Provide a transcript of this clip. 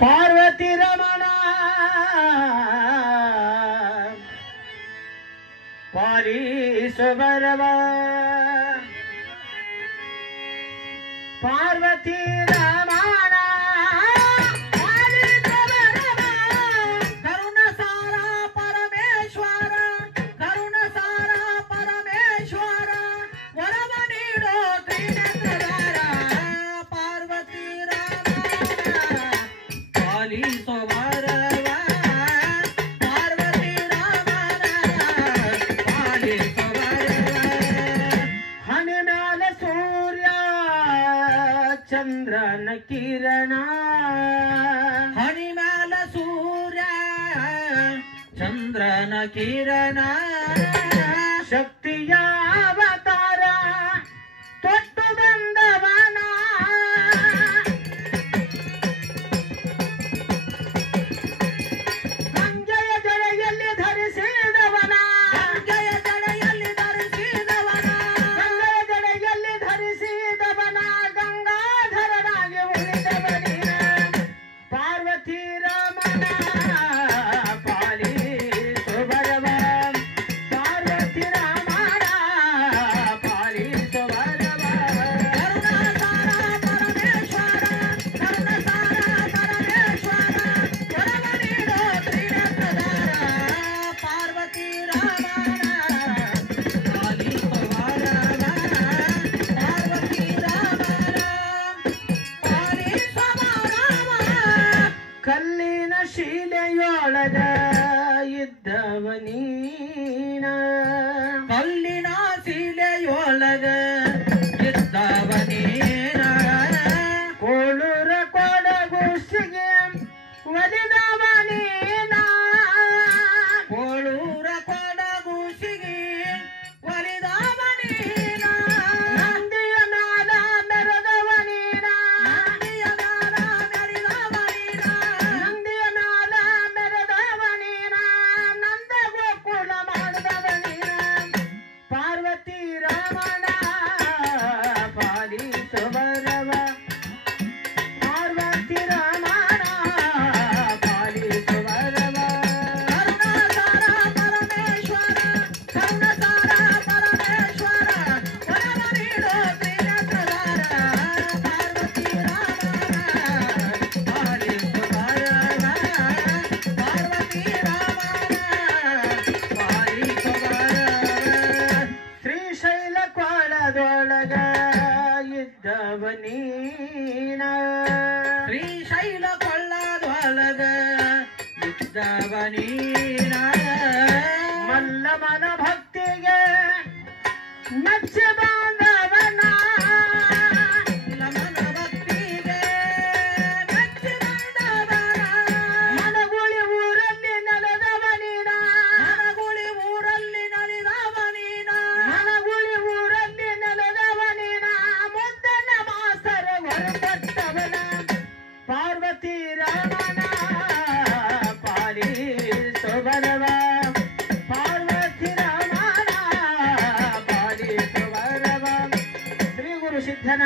ಪಾರ್ವತಿ ರಮಣ ಪಾಲಿಸು ಬರವ ಪಾರ್ವತಿ ರಮಣ ಪಾಲಿಸು ಬರವ ಕರುಣಸಾರ ಪರಮೇಶ್ವರ ಕರುಣಸಾರ ಪರಮೇಶ್ವರ ವರವ ನೀಡೋ ತ್ರಿನೇತ್ರಧಾರ ಪಾರ್ವತಿ ರಮಣ ಪಾಲಿಸು ಬರವ ಪಾರ್ವತಿ ರಮಣ ಪಾಲಿಸು ಬರವ ಹಣೆ ಮ್ಯಾಲ ಸೂರ್ಯ ಚಂದ್ರನ ಕಿರಣ ಹಣಿ ಮ್ಯಾಲ ಸೂರ್ಯ ಚಂದ್ರನ ಕಿರಣ ಶಕ್ತಿಯ ಅವತಾರ ತೊಟ್ಟು ಬಂದವನ ಗಂಗೆಯ ಜಡೆಯಲ್ಲಿ ಧರಿಸಿದವನ ಗಂಗೆಯ ಜಡೆಯಲ್ಲಿ ಧರಿಸಿದವನ ಗಂಗೆಯ ಜಡೆಯಲ್ಲಿ ಧರಿಸಿದವನ ಗಂಗಾಧರನಾಗಿ ಉಳಿದವನಿನ ಪಾರ್ವತಿ ರಮಣ ಪಾಲಿಸು ಬರವ ಪಾರ್ವತಿ ರಮಣ ಪಾಲಿಸು ಬರವ ಕರುಣಸಾರ ಪರಮೇಶ್ವರ ಕರುಣಸಾರ ಪರಮೇಶ್ವರ ವರವ ನೀಡೋ ತ್ರಿನೇತ್ರಧಾರ ಪಾರ್ವತಿ ರಮಣ ಪಾಲಿಸು ಬರವ ಪಾರ್ವತಿ ರಮಣ ಪಾಲಿಸು ಬರವ ಕಲ್ಲಿನ ಶಿಲೆಯೊಳಗ ಇದ್ದವನೀನ ಕಲ್ಲಿನ ಶಿಲೆಯೊಳಗ ಇದ್ದವನೀನ ಕೋಳೂರ ಕೊಡಗುಸಿಗೆ ಒಲಿದವನೀನ ಕೋಳೂರ ಕೊಡಗುಸಿಗೆ ಒಲಿದವನೀನ ನಂದಿಯ ಮ್ಯಾಲ ಮೆರೆದವನೀನ ನಂದಿಯ ಮ್ಯಾಲ ಮೆರೆದವನೀನ ನಂದಿಯ ಮ್ಯಾಲ ಮೆರೆದವನೀನ ನಂದ ಗೋಕುಲ ಮಾಡಿದವನೀನ ಪಾರ್ವತಿ ರಮಣ ಪಾಲಿಸು ಬರವ ಪಾರ್ವತಿ ರಮಣ ಪಾಲಿಸು ಬರವ ಕರುಣಸಾರ ಪರಮೇಶ್ವರ ಕರುಣಸಾರ ಪರಮೇಶ್ವರ ವರವ ನೀಡೋ ತ್ರಿನೇತ್ರಧಾರ ಪಾರ್ವತಿ ರಮಣ ಪಾಲಿಸು ಬರವ ಪಾರ್ವತಿ ರಮಣ ಪಾಲಿಸು ಬರವ ಶ್ರೀಶೈಲ ಕೊಳದೊಳಗ ಇದ್ದವನೀನ ಶ್ರೀಶೈಲ ಕೊಳ್ಳದೊಳಗ ಇದ್ದವನೀನ ಮಲ್ಲಮನ ಭಕ್ತಿಗೆ ಮೆಚ್ಚಿ ಬಂದವನ ಮಲ್ಲಮನ ಭಕ್ತಿಗೆ ಮೆಚ್ಚಿ ಬಂದವನ ಮನಗುಳಿ ಊರಲ್ಲಿ ನೆಲೆದವನೀನ ಮನಗುಳಿ ಊರಲ್ಲಿ ನೆಲೆದವನೀನ ಮನಗುಳಿ ಊರಲ್ಲಿ ನೆಲೆದವನೀನ ಮುದ್ದನ ಮಾಸರ ಹೊರಪಟ್ಟವನ ಪಾರ್ವತಿ ರಮಣ ಪಾಲಿಸು ಬರವ ಪಾರ್ವತಿ ರಮಣ ಪಾಲಿಸು ಬರವ ಶ್ರೀ ಗುರು ಸಿದ್ಧನ